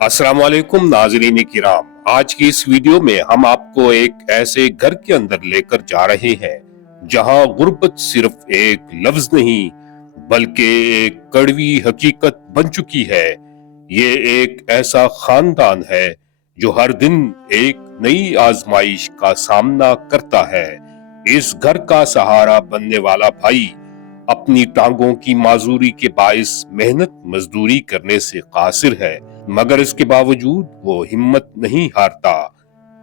अस्सलाम वालेकुम नाज़रीन किराम। आज की इस वीडियो में हम आपको एक ऐसे घर के अंदर लेकर जा रहे हैं जहां गुर्बत सिर्फ एक लफ्ज नहीं बल्कि एक कड़वी हकीकत बन चुकी है। ये एक ऐसा खानदान है जो हर दिन एक नई आजमाइश का सामना करता है। इस घर का सहारा बनने वाला भाई अपनी टांगों की माजूरी के बाइस मेहनत मजदूरी करने से कासिर है, मगर इसके बावजूद वो हिम्मत नहीं हारता।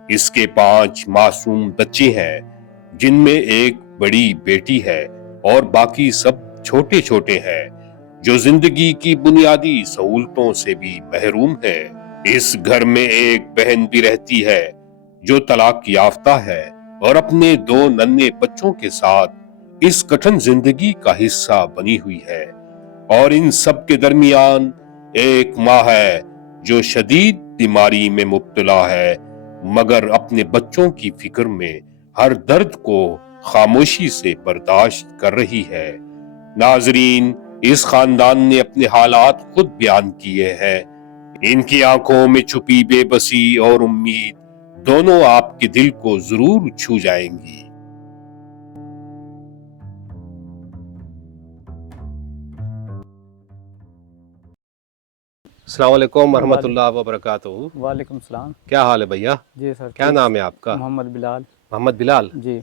इसके 5 मासूम बच्चे हैं जिनमें एक बड़ी बेटी है और बाकी सब छोटे छोटे हैं जो जिंदगी की बुनियादी सहूलतों से भी महरूम है। इस घर में एक बहन भी रहती है जो तलाक याफ्ता है और अपने 2 नन्हे बच्चों के साथ इस कठिन जिंदगी का हिस्सा बनी हुई है। और इन सब के दरमियान एक माँ है जो शदीद बीमारी में मुब्तला है, मगर अपने बच्चों की फिक्र में हर दर्द को खामोशी से बर्दाश्त कर रही है। नाजरीन, इस खानदान ने अपने हालात खुद बयान किए हैं। इनकी आंखों में छुपी बेबसी और उम्मीद दोनों आपके दिल को जरूर छू जाएंगी। अस्सलाम वालेकुम रहमतुल्लाह व बरकातहू। वालेकुम सलाम। क्या हाल है भैया? जी सर। क्या नाम है आपका? मोहम्मद बिलाल। मोहम्मद बिलाल जी।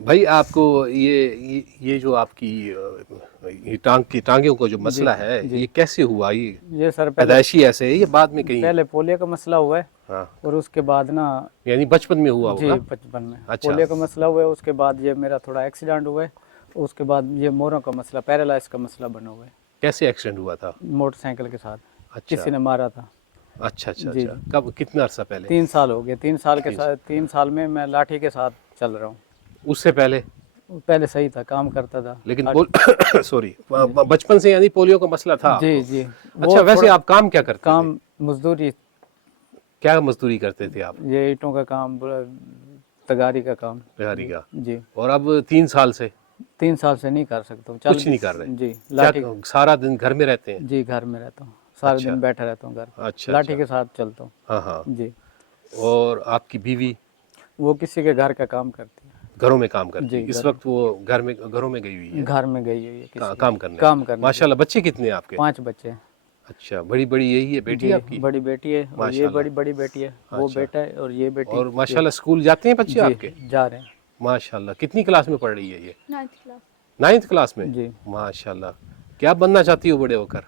भाई, आपको ये जो आपकी ये टांगों का जो मसला है, ये कैसे हुआ? ये सर पैदाइशी ऐसे है, ये बाद में कहीं? पहले पोलियो का मसला हुआ है। हाँ। और उसके बाद ना, यानी बचपन में हुआ जी होगा? बचपन में। अच्छा। पोलियो का मसला हुआ है, उसके बाद ये मेरा थोड़ा एक्सीडेंट हुआ है, उसके बाद ये मोरों का मसला, पैरालाइज का मसला बना हुआ है। कैसे एक्सीडेंट हुआ था? मोटरसाइकिल के साथ। अच्छा। किसी ने मारा था। अच्छा अच्छा जी। अच्छा। कब, कितना अरसा पहले? 3 साल हो गए। 3 साल के साथ, 3 साल में मैं लाठी के साथ चल रहा हूँ। उससे पहले? पहले सही था, काम करता था लेकिन सॉरी, बचपन से यानी पोलियो का मसला था जी आपको? जी। अच्छा, वैसे आप काम क्या करते थे? काम मजदूरी। क्या मजदूरी करते थे आप? ये ईंटों का काम, तगारी का काम। बिहारी का। जी। और अब 3 साल से? 3 साल से नहीं कर सकता हूँ। कुछ नहीं कर रहे? जी। क्या लाठी। सारा दिन घर में रहते हैं? जी, घर में रहता हूँ, सारा अच्छा। दिन बैठा रहता हूँ घर। अच्छा। लाठी के साथ चलता हूँ। हाँ हाँ। जी। और आपकी बीवी? वो किसी के घर का काम करती है। घरों में काम करती है? जी, इस वक्त वो घरों में गई हुई है? घर में गई हुई है किसी काम करने। माशाल्लाह। बच्चे कितने हैं आपके? 5 बच्चे हैं। अच्छा, बड़ी बड़ी यही है बेटी जी, आपकी? बड़ी बेटी है और ये माशाल्लाह। बड़ी बड़ी बेटी है। वो अच्छा। बेटा है और ये बेटी। और माशाल्लाह स्कूल जाते हैं बच्चे आपके? जी, जा रहे हैं। माशाल्लाह। कितनी क्लास में पढ़ रही है ये? 9th class. 9th क्लास में? जी। माशाल्लाह। क्या बनना चाहती हो बड़े होकर?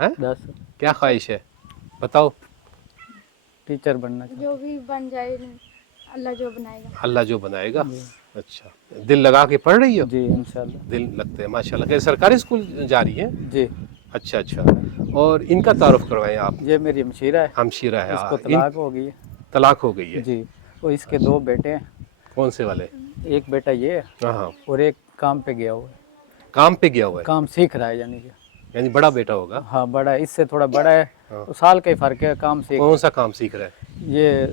हैं? 10 क्या ख्वाहिश है, बताओ? टीचर बनना चाहिए। जो भी बन जाए, अल्लाह जो बनाएगा। अल्लाह जो बनाएगा। अच्छा, दिल लगा के पढ़ रही हो? जी, इंशाल्लाह। दिल लगते हैं माशाल्लाह। क्या सरकारी स्कूल जा रही है? जी। अच्छा अच्छा। और इनका तारुफ करवाएं आप। ये मेरी हमशीरा है। हमशीरा है। इसको तलाक हो गई है। तलाक हो गई है? जी। और इसके 2 बेटे हैं। कौन से वाले? एक बेटा ये है हाँ हाँ। और एक काम पे गया हुआ है। काम पे गया हुआ है? काम सीख रहा है यानी कि। यानी बड़ा बेटा होगा? हाँ, बड़ा है, इससे थोड़ा बड़ा है। हाँ। तो साल का ही फर्क है। काम सीख। कौन सा काम सीख रहा है? ये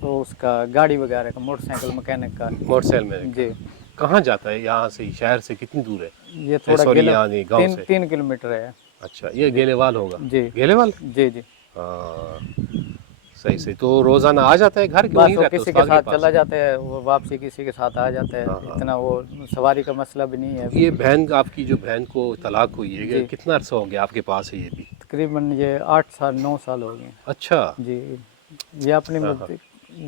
तो उसका गाड़ी वगैरह का, मोटरसाइकिल मैकेनिक का। मोटरसाइकिल में? जी। कहाँ जाता है? यहाँ से, शहर से कितनी दूर है? ये थोड़ा सॉरी, यहाँ नहीं, गाँव से? 3 किलोमीटर है। अच्छा, ये गेलेवाल होगा? जी। गेलेवाल? जी जी। हाँ, सही सही। तो रोजाना आ जाता है घर के? बस वहीं वो रहता है किसी के उस्ताद साथ पास? चला जाता है, वो वापसी किसी के साथ आ जाता है। हाँ, हाँ। इतना वो सवारी का मसला भी नहीं है। ये बहन आपकी, जो बहन को तलाक हुई है, जी। कितना अरसा हो गया आपके पास है ये भी? तकरीबन ये 8 साल 9 साल हो गए। अच्छा। जी। ये अपने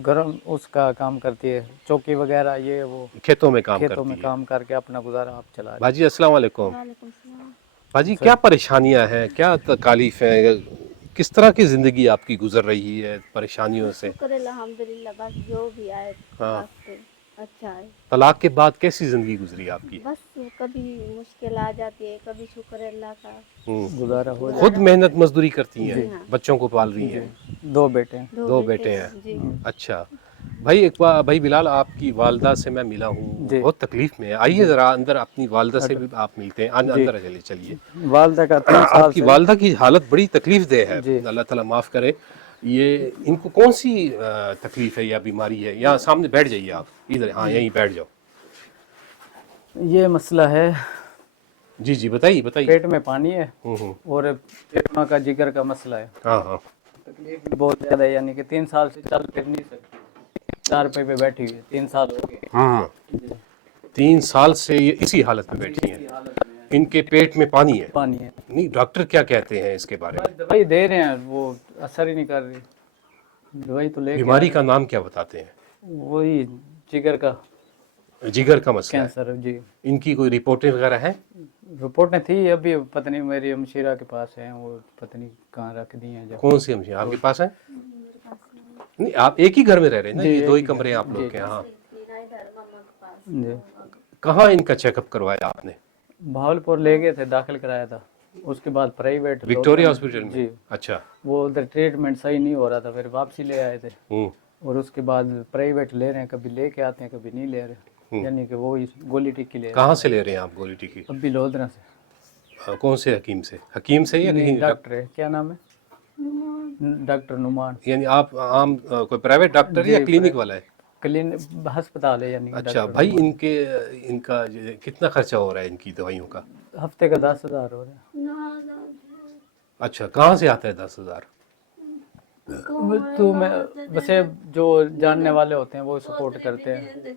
गरम उसका काम करती है, चौकी वगैरह, ये वो खेतों में काम खेतों करती में है? काम करके अपना गुजारा आप चला रहे हैं। बाजी अस्सलाम वालेकुम। वालेकुम सलाम। बाजी, क्या परेशानियां हैं, क्या तकालीफ है, किस तरह की जिंदगी आपकी गुजर रही है परेशानियों से? शुक्र अल्हम्दुलिल्लाह, बस जो भी आए हाँ। रास्ते अच्छा है। तलाक के बाद कैसी जिंदगी गुजरी आपकी? बस कभी मुश्किल आ जाती है, कभी शुक्र अल्लाह का। गुजारा हो जाए। खुद मेहनत मजदूरी करती हैं? हाँ। बच्चों को पाल रही हैं? 2 बेटे हैं। 2 बेटे हैं? जी। अच्छा भाई, एक बार भाई बिलाल, आपकी वालदा से मैं मिला हूँ, जी। बहुत तकलीफ में है। आइए जरा अंदर, अपनी वालदा से भी आप मिलते हैं। अंदर चलिए चलिए। वालदा का 3 साल आपकी से। वालदा की हालत बड़ी तकलीफ दे है। जी। अल्लाह ताला माफ़ करे। ये इनको कौन सी तकलीफ है या बीमारी है? यहाँ सामने बैठ जाइए आप, इधर। हाँ, यहीं बैठ जाओ। ये मसला है, जी जी, बताइए बताइए। पेट में पानी है और फेफड़ों का जिगर का मसला है। हाँ हाँ। तकलीफ भी बहुत ज्यादा है, यानी कि 3 साल से चल फिर नहीं सकती, 4 पे बैठी हुई है, 3 साल हो गए। जी, 3 साल से ये इसी हालत में बैठी इसी हैं। हालत में है। इनके पेट में पानी है। पानी है, नहीं, डॉक्टर क्या कहते हैं इसके बारे में? बस दवाई दे रहे हैं, वो असर ही नहीं कर रही। दवाई तो लेके बीमारी का नाम क्या बताते हैं? वही जिगर का जिगर का मसला है। कैंसर है जी। इनकी कोई रिपोर्टें वगैरह हैं? रिपोर्टें थी, अभी पता नहीं मेरी हमशीरा के पास है, वो पता नहीं कहाँ रख दी हैं। जब कौन सी हमशी आपके पास है? नहीं, आप एक ही घर में रह रहे हैं ना? जी, ये 2 ही एक ही कमरे हैं आप लोग जी। के? हाँ। जी, कहाँ इनका चेकअप करवाया आपने? भावलपुर ले गए थे, दाखिल कराया था, उसके बाद प्राइवेट विक्टोरिया हॉस्पिटल में? जी। अच्छा। वो उधर ट्रीटमेंट सही नहीं हो रहा था, फिर वापसी ले आए थे, और उसके बाद प्राइवेट ले रहे हैं, कभी लेके आते हैं कभी नहीं ले रहे, यानी कि वो गोली टिक्की ले रहे कहाँ से ले रहे हैं आप गोली टिक्की? हैं। अभी लोधरा से। कौन से हकीम से? हकीम से या नहीं, कहीं? डॉक्टर है, क्या नाम है? डॉक्टर नुमान। यानी आप आम कोई प्राइवेट डॉक्टर जी, या क्लिनिक वाला है? क्लिनिक अस्पताल है, यानी कि अच्छा डॉक्टर भाई, नुमान। इनका कितना खर्चा हो रहा है इनकी दवाइयों का? हफ्ते का 10,000 हो रहा है। अच्छा, कहाँ से आता है 10,000? तो मैं वैसे जो जानने वाले होते हैं वो सपोर्ट करते हैं।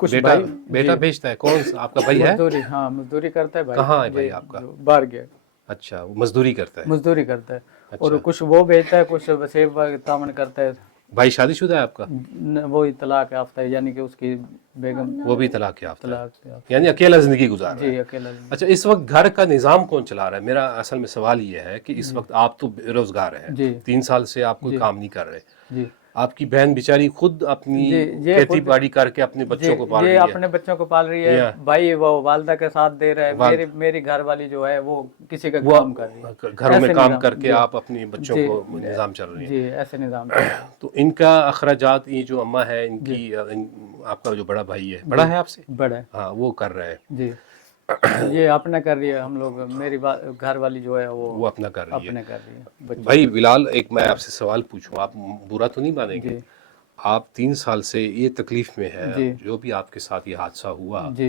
कुछ बेटा भाई बेटा जी, भेजता है? कौन सा आपका भाई है? मजदूरी, हाँ मजदूरी करता है भाई। कहाँ है भाई जी, आपका? जो बाहर गया, अच्छा, वो मजदूरी करता है। मजदूरी करता है। अच्छा। और कुछ वो भेजता है, कुछ वसेब तामन करता है। भाई शादीशुदा है आपका? वो ही तलाक याफ्ता है, यानी कि उसकी बेगम वो भी तलाक याफ्ता है? तलाक याफ्ता। यानी अकेला जिंदगी गुजार रहा जी, है? अकेला। अच्छा, इस वक्त घर का निज़ाम कौन चला रहा है? मेरा असल में सवाल ये है कि इस वक्त आप तो बेरोजगार हैं, जी 3 साल से आप कोई जी काम नहीं कर रहे, जी आपकी बहन बेचारी खुद अपनी जी, ये खेती खुद- बाड़ी करके अपने बच्चों को पाल ये रही है। अपने बच्चों को पाल रही है, या- भाई वो वालदा के साथ दे रहा है, वाल- मेरी घर वाली जो है वो किसी का वो काम कर रही है। घरों में ऐसे काम निज़ाम, करके जी, आप अपने बच्चों जी, को निज़ाम चल रही है। जी, ऐसे निज़ाम चल रहा है। तो इनका अखराजात, ये जो अम्मा है इनकी, आपका जो बड़ा भाई है, बड़ा है आपसे? बड़ा है हाँ, वो कर रहा है। जी। ये अपना कर रही है, हम लोग, मेरी घर वाली जो है वो अपना कर रही है। अपने कर रही है बच्चे। भाई बिलाल, एक मैं आपसे सवाल पूछूं, आप बुरा तो नहीं मानेंगे? जी आप 3 साल से ये तकलीफ में है, जी जो भी आपके साथ ये हादसा हुआ, जी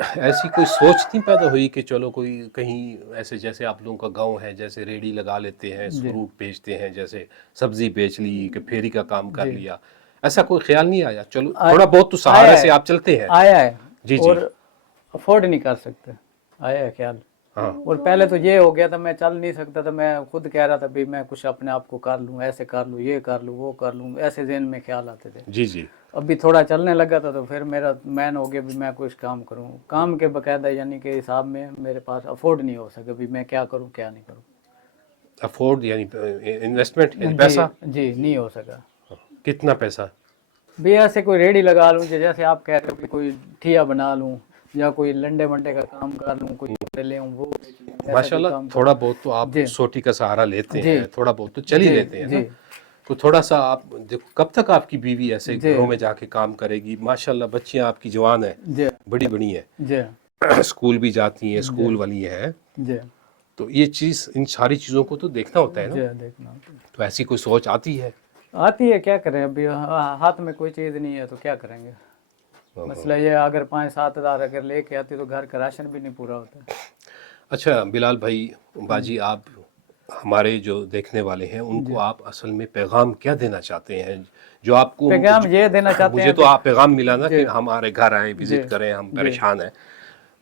ऐसी कोई सोच नहीं पैदा हुई कि चलो कोई कहीं ऐसे, जैसे आप लोगों का गांव है, जैसे रेडी लगा लेते हैं, फ्रूट बेचते हैं, जैसे सब्जी बेच ली, कि फेरी का काम कर लिया, ऐसा कोई ख्याल नहीं आया? चलो थोड़ा बहुत तो सहारे से आप चलते हैं। आया है जी जी। और अफोर्ड नहीं कर सकते, आया है ख्याल। हाँ। और पहले तो ये हो गया था, मैं चल नहीं सकता था, मैं खुद कह रहा था भी मैं कुछ अपने आप को कर लूँ, ऐसे कर लूँ, ये कर लूँ, वो कर लूँ, ऐसे ज़हन में ख्याल आते थे। जी जी। अभी थोड़ा चलने लगा था तो फिर मेरा मैन हो गया भी मैं कुछ काम करूँ, काम के बकायदा, यानी कि हिसाब में मेरे पास अफोर्ड नहीं हो सका भी मैं क्या करूँ क्या नहीं करूँ। अफोर्ड यानी इन्वेस्टमेंट, यानी पैसा? जी नहीं हो सका। कितना पैसा? भी ऐसे कोई रेडी लगा लूँ, जैसे आप कह रहे हो कि कोई ठिया बना लूँ, या कोई लंडे मंडे का काम कर लूँ, कोई कपड़े ले आऊँ, वो बेच लूँ, ऐसा कोई माशाल्लाह, काम थोड़ा बहुत तो आप जी। सोटी का सहारा लेते जी। हैं, थोड़ा बहुत तो चल ही जी, लेते हैं ना? जी। तो थोड़ा सा आप देखो, कब तक आपकी बीवी ऐसे जी। घरों में जाके काम करेगी? माशाल्लाह, बच्चियां आपकी जवान है, जी बड़ी बड़ी है, जी स्कूल भी जाती हैं, स्कूल वाली है, जी तो ये चीज़, इन सारी चीज़ों को तो देखना होता है जी, ना? देखना होता है। तो ऐसी कोई सोच आती है? आती है, क्या करें, अभी हाथ में कोई चीज़ नहीं है तो क्या करेंगे। मसला ये, अगर 5-7 हज़ार अगर लेके आती तो घर का राशन भी नहीं पूरा होता। अच्छा बिलाल भाई, बाजी, आप हमारे जो देखने वाले हैं उनको आप असल में पैगाम क्या देना चाहते हैं? जो आपको पैगाम ये देना चाहते मुझे हैं तो आप पैगाम मिला ना कि जी। हमारे घर आए, विजिट जी। करें, हम जी। परेशान हैं।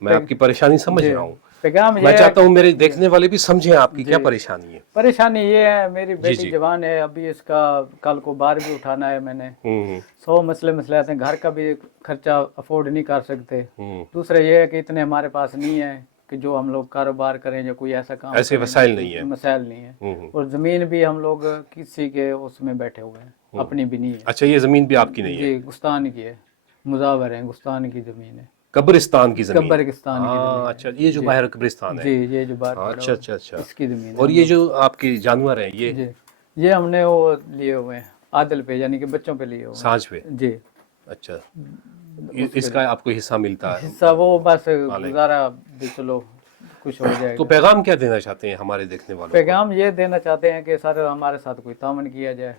मैं आपकी परेशानी समझ जी। रहा हूँ। पैगाम मैं ये चाहता हूँ मेरे देखने वाले भी समझें आपकी क्या जी। परेशानी है। परेशानी ये है, मेरी जी। बेटी जवान है, अभी इसका कल को बाहर भी उठाना है मैंने। 100 मसले आते हैं, घर का भी खर्चा अफोर्ड नहीं कर सकते। दूसरा ये है कि इतने हमारे पास नहीं है कि जो हम लोग कारोबार करें या कोई ऐसा काम ऐसे करें। वसाइल नहीं है। मसाइल नहीं है। और ज़मीन भी हम लोग किसी के उसमें बैठे हुए हैं, अपनी भी नहीं है। अच्छा, ये ज़मीन भी आपकी नहीं है? जी, गुस्तान की है, मुजावर है, गुस्तान की ज़मीन है, कब्रिस्तान की ज़मीन? कब्रिस्तान की ज़मीन है। अच्छा, ये जो जी। बाहर कब्रिस्तान है? जी, ये जो बाहर पड़ा अच्छा हुआ अच्छा अच्छा। इसकी ज़मीन है। और ये जो आपके जानवर हैं, ये जी, ये हमने वो लिए हुए हैं आदल पे, यानी कि बच्चों पे लिए हुए हैं। सांझ पे? जी। अच्छा, इसका आपको हिस्सा मिलता है? हिस्सा वो बस गुजारा भी, चलो कुछ हो जाएगा। तो पैगाम क्या देना चाहते हैं हमारे देखने वालों को? पैगाम ये देना चाहते हैं कि सर हमारे साथ कोई तामन किया जाए,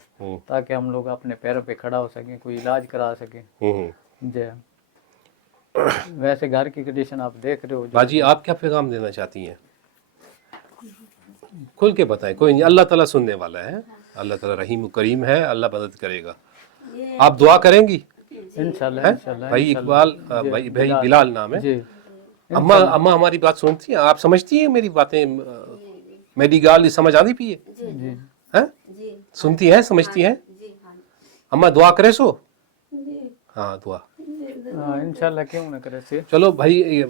ताकि हम लोग अपने पैरों पे खड़ा हो सकें, कोई इलाज करा सकें। जी। वैसे घर की कंडीशन आप देख रहे हो जो- बाजी आप क्या पैगाम देना चाहती हैं? खुल के बताएं, कोई नहीं, अल्लाह ताला सुनने वाला है, अल्लाह ताला रहीम करीम है, अल्लाह मदद करेगा। आप दुआ करेंगी? इंशाल्लाह हैं? इंशाल्लाह भाई इंशाल्लाह। इकबाल, जी, भाई भाई बिलाल नाम है। जी अम्मा अम्मा हमारी बात सुनती हैं, आप समझती हैं मेरी बातें? मेरी गाल समझ आती पी है? जी हैं? सुनती हैं, समझती हैं? अम्मा दुआ करे सो? हाँ दुआ। हाँ इंशाल्लाह, क्यों ना करे से। चलो भाई,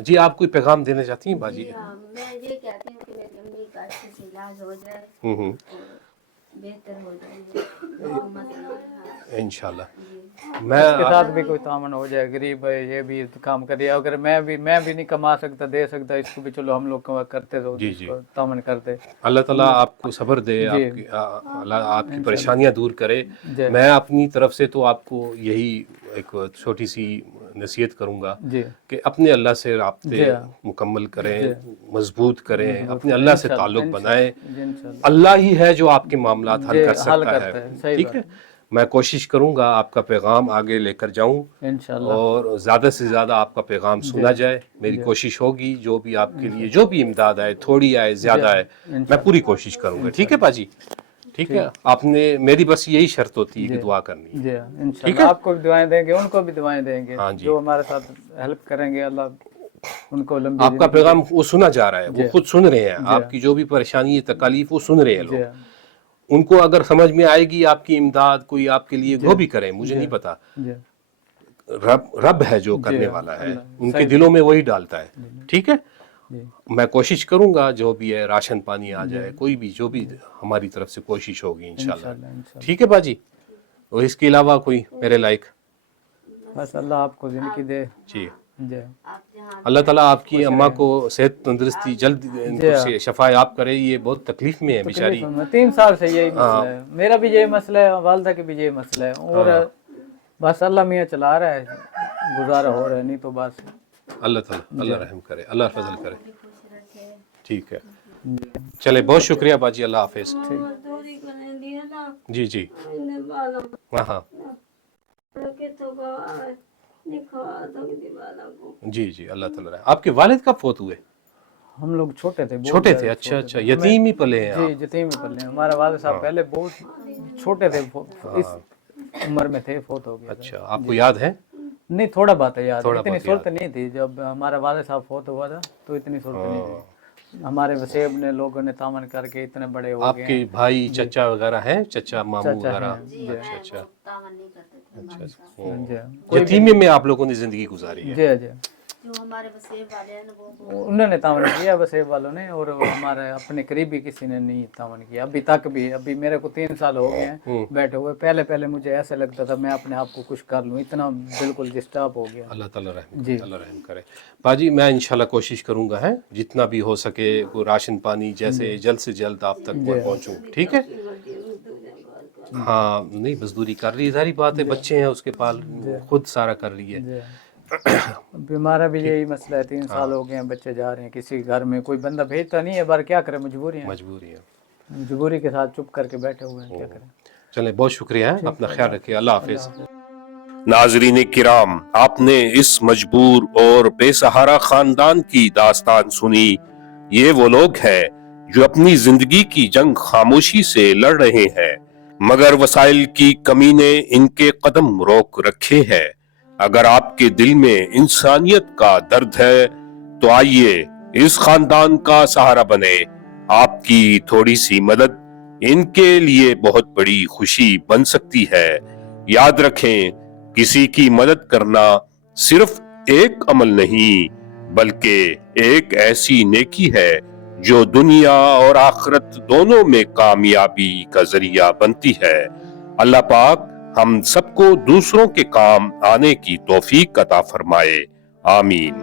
जी आप कोई पैगाम देना चाहती हैं बाजी? मैं ये कहती हूँ कि मेरी अम्मी का अच्छे से इलाज हो जाए और बेहतर हो जाए इंशाल्लाह। इसके मैं साथ भी कोई तामन हो जाए, गरीब है ये भी काम करे, अगर मैं भी नहीं कमा सकता दे सकता, इसको भी चलो हम लोग करते तो जी, जी। तामन करते। अल्लाह ताला आपको सब्र दे, अल्लाह आपकी परेशानियां दूर करे। जी। मैं अपनी तरफ से तो आपको यही एक छोटी सी नसीहत करूंगा जी कि अपने अल्लाह से राब्ते जी। मुकम्मल करें, मजबूत करें, अपने अल्लाह से ताल्लुक बनाएं। इंशाल्लाह अल्लाह ही है जो आपके मामलात हल जी, कर हल सकता करता है, है, सही ठीक बात है। मैं कोशिश करूंगा आपका पैगाम आगे लेकर जाऊं इंशाल्लाह। और ज़्यादा से ज़्यादा आपका पैगाम सुना जाए। मेरी कोशिश होगी जो भी आपके लिए जो भी इमदाद आए, थोड़ी आए ज़्यादा आए, मैं पूरी कोशिश करूंगा, ठीक है पाजी? ठीक है, आपने मेरी बस यही शर्त होती है कि दुआ करनी है। जी इंशाल्लाह, आपको भी दुआएं देंगे, उनको भी दुआएं देंगे। हाँ जी। जो हमारे साथ हेल्प करेंगे अल्लाह उनको लंबी आपका पैगाम वो सुना जा रहा है, वो खुद सुन रहे हैं, आपकी जो भी परेशानी तकलीफ वो सुन रहे हैं जी लोग। उनको अगर समझ में आएगी आपकी इमदाद, कोई आपके लिए वो भी करे, मुझे नहीं पता। जी रब है जो करने वाला है, उनके दिलों में वही डालता है, ठीक है। मैं कोशिश करूंगा जो भी है राशन पानी आ जाए, कोई भी जो भी हमारी तरफ से कोशिश होगी इंशाल्लाह, ठीक है बाजी। और इसके अलावा कोई मेरे लायक? बस अल्लाह आपको जिंदगी दे। जी, जी अल्लाह ताला आपकी अम्मा को सेहत तंदुरुस्ती जल्द इनको से शफा याब करे। ये बहुत तकलीफ में है बेचारी। 3 साल से यही मसला है, मेरा भी यही मसला है, वालदा के भी यही मसला है, और बस अल्लाह मियाँ चला रहा है, गुजारा हो रहा है, नहीं तो बस अल्लाह ताला अल्लाह रहम करे, अल्लाह फजल करे, ठीक है। चले, बहुत शुक्रिया बाजी, अल्लाह हाफिज। जी जी, हाँ हाँ जी जी, अल्लाह ताला रहे। आपके वालिद कब फौत हुए? हम लोग छोटे थे, बहुत छोटे थे? ज्यादा अच्छा अच्छा, यतीम ही पले हैं आप? जी यतीम ही पले हैं। हमारे वालिद साहब पहले बहुत छोटे थे, इस उम्र में थे, फौत हो गया। अच्छा, आपको याद है? नहीं, थोड़ा बात है याद, थोड़ा इतनी बहुत सूरत नहीं थी जब हमारा वालिद साहब फौत हुआ था, तो इतनी सूरत नहीं थी। हमारे वसेब ने लोगों ने तामन करके इतने बड़े हो गए। आपके भाई चचा वगैरह हैं, चचा मामू चचा वगैरह? हैं, अच्छा अच्छा अच्छा। जी यतीमी में आप लोगों ने जिंदगी गुजारी है? जी जी, जो हमारे वसेब वाले हैं ना वो उन्होंने तामन किया वसेब वालों ने, और हमारे अपने करीबी किसी ने नहीं तामन किया अभी तक भी। अभी मेरे को 3 साल हो गए हैं बैठे हुए। पहले मुझे ऐसा लगता था मैं अपने आप को कुछ कर लूँ, इतना बिल्कुल डिस्टर्ब हो गया। अल्लाह ताला रहम करे। बाजी मैं इंशाल्लाह कोशिश करूंगा है जितना भी हो सके वो राशन पानी जैसे जल्द से जल्द आप तक मैं पहुंचूं, ठीक है। हाँ नहीं, मजदूरी कर रही है, सारी बात है, बच्चे हैं उसके पाल, खुद सारा कर रही है। अभी हमारा भी यही मसला है, 3 साल हो गए हैं, बच्चे जा रहे हैं, किसी घर में कोई बंदा भेजता नहीं है, बार क्या करें, मजबूरी के साथ चुप करके बैठे हुए हैं, क्या करें। चले, बहुत शुक्रिया है, अपना ख्याल रखिए, अल्लाह हाफिज। नाजरीन किराम, आपने इस मजबूर और बेसहारा खानदान की दास्तान सुनी। ये वो लोग हैं जो अपनी जिंदगी की जंग खामोशी से लड़ रहे हैं, मगर वसाइल की कमी ने इनके कदम रोक रखे हैं। अगर आपके दिल में इंसानियत का दर्द है तो आइए इस खानदान का सहारा बने। आपकी थोड़ी सी मदद इनके लिए बहुत बड़ी खुशी बन सकती है। याद रखें, किसी की मदद करना सिर्फ एक अमल नहीं बल्कि एक ऐसी नेकी है जो दुनिया और आखिरत दोनों में कामयाबी का जरिया बनती है। अल्लाह पाक हम सबको दूसरों के काम आने की तौफीक अता फरमाए। आमीन।